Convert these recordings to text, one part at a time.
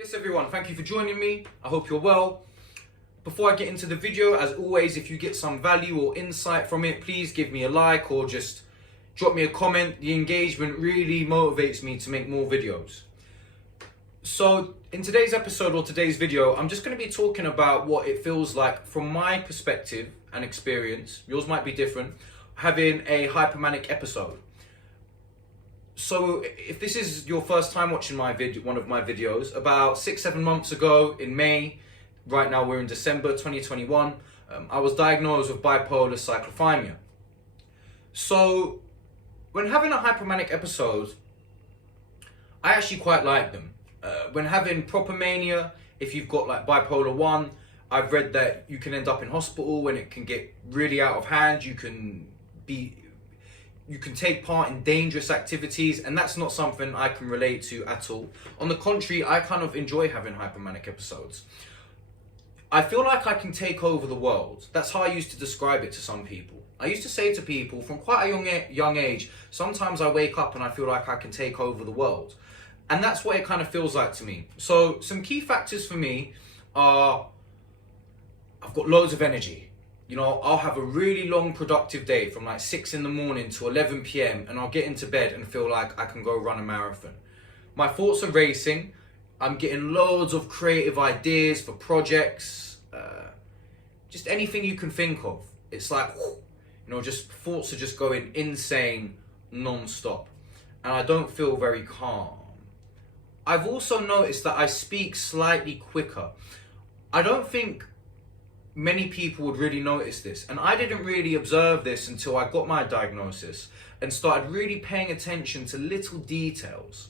Yes everyone, thank you for joining me. I hope you're well. Before I get into the video, as always, if you get some value or insight from it, please give me a like or just drop me a comment. The engagement really motivates me to make more videos. So in today's episode or today's video, I'm just going to be talking about what it feels like from my perspective and experience. Yours might be different, having a hypomanic episode. So if this is your first time watching one of my videos, about 6-7 months ago in May, right now we're in December 2021, I was diagnosed with bipolar cyclothymia. So when having a hypomanic episode, I actually quite like them. When having proper mania, if you've got like bipolar 1, I've read that you can end up in hospital when it can get really out of hand. You can take part in dangerous activities, and that's not something I can relate to at all. On the contrary, I kind of enjoy having hypomanic episodes. I feel like I can take over the world. That's how I used to describe it to some people. I used to say to people from quite a young age, sometimes I wake up and I feel like I can take over the world. And that's what it kind of feels like to me. So some key factors for me are, I've got loads of energy. You know, I'll have a really long productive day from like 6 in the morning to 11 p.m. and I'll get into bed and feel like I can go run a marathon. My thoughts are racing. I'm getting loads of creative ideas for projects. Just anything you can think of. It's like, you know, just thoughts are just going insane non-stop. And I don't feel very calm. I've also noticed that I speak slightly quicker. I don't think many people would really notice this, and I didn't really observe this until I got my diagnosis and started really paying attention to little details.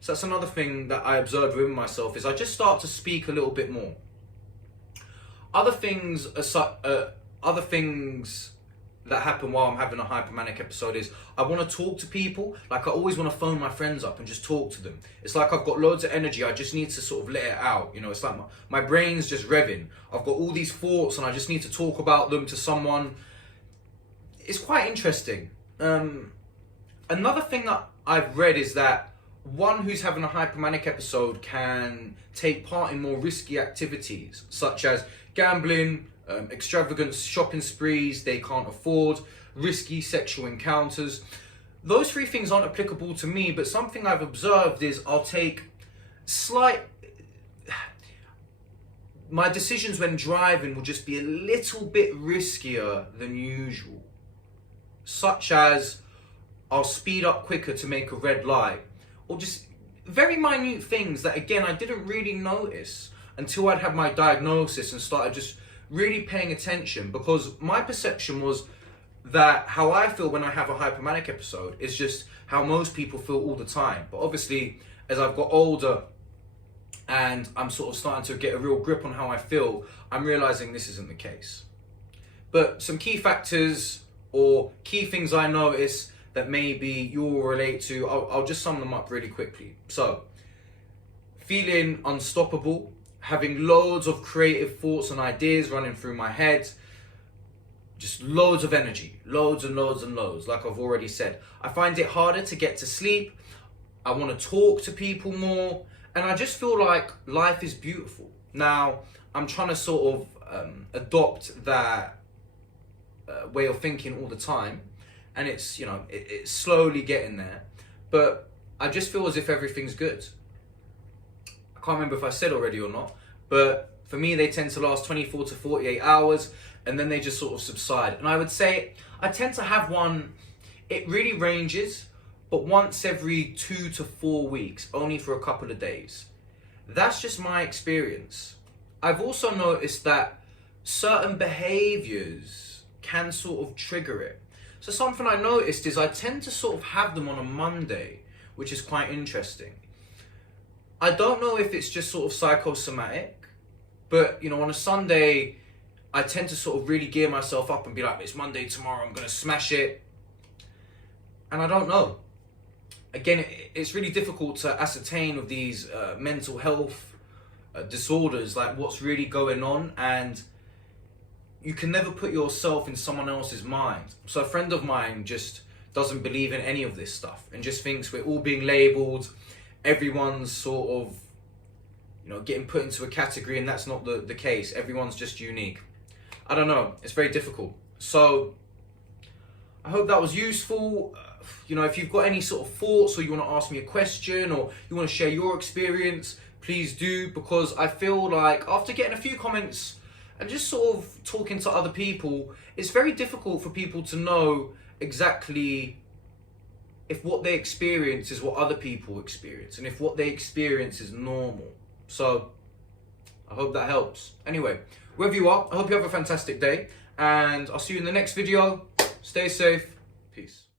So that's another thing that I observed within myself, is I just start to speak a little bit more. Other things that happen while I'm having a hypomanic episode is I want to talk to people. Like I always want to phone my friends up and just talk to them. It's like I've got loads of energy. I just need to sort of let it out. You know, it's like my brain's just revving. I've got all these thoughts and I just need to talk about them to someone. It's quite interesting. Another thing that I've read is that one who's having a hypomanic episode can take part in more risky activities, such as gambling, extravagant shopping sprees they can't afford, risky sexual encounters. Those three things aren't applicable to me, but something I've observed is my decisions when driving will just be a little bit riskier than usual. Such as I'll speed up quicker to make a red light, or just very minute things that, again, I didn't really notice until I'd had my diagnosis and started just really paying attention, because my perception was that how I feel when I have a hypomanic episode is just how most people feel all the time. But obviously, as I've got older and I'm sort of starting to get a real grip on how I feel, I'm realizing this isn't the case. But some key factors or key things I notice that maybe you'll relate to, I'll just sum them up really quickly. So, feeling unstoppable, having loads of creative thoughts and ideas running through my head, just loads of energy, loads and loads and loads, like I've already said. I find it harder to get to sleep. I want to talk to people more, and I just feel like life is beautiful. Now, I'm trying to sort of adopt that way of thinking all the time, and it's, you know, it's slowly getting there, but I just feel as if everything's good. I can't remember if I said already or not, but for me, they tend to last 24 to 48 hours, and then they just sort of subside. And I would say I tend to have one, it really ranges, but once every 2 to 4 weeks, only for a couple of days. That's just my experience. I've also noticed that certain behaviors can sort of trigger it. So something I noticed is I tend to sort of have them on a Monday, which is quite interesting. I don't know if it's just sort of psychosomatic, but, you know, on a Sunday, I tend to sort of really gear myself up and be like, it's Monday tomorrow, I'm going to smash it. And I don't know. Again, it's really difficult to ascertain with these mental health disorders, like what's really going on, and you can never put yourself in someone else's mind. So a friend of mine just doesn't believe in any of this stuff and just thinks we're all being labelled, everyone's sort of, getting put into a category, and that's not the case. Everyone's just unique. I don't know. It's very difficult. So I hope that was useful. If you've got any sort of thoughts, or you want to ask me a question, or you want to share your experience, please do, because I feel like after getting a few comments and just sort of talking to other people, it's very difficult for people to know exactly if what they experience is what other people experience, and if what they experience is normal. So I hope that helps. Anyway, wherever you are, I hope you have a fantastic day, and I'll see you in the next video. Stay safe. Peace.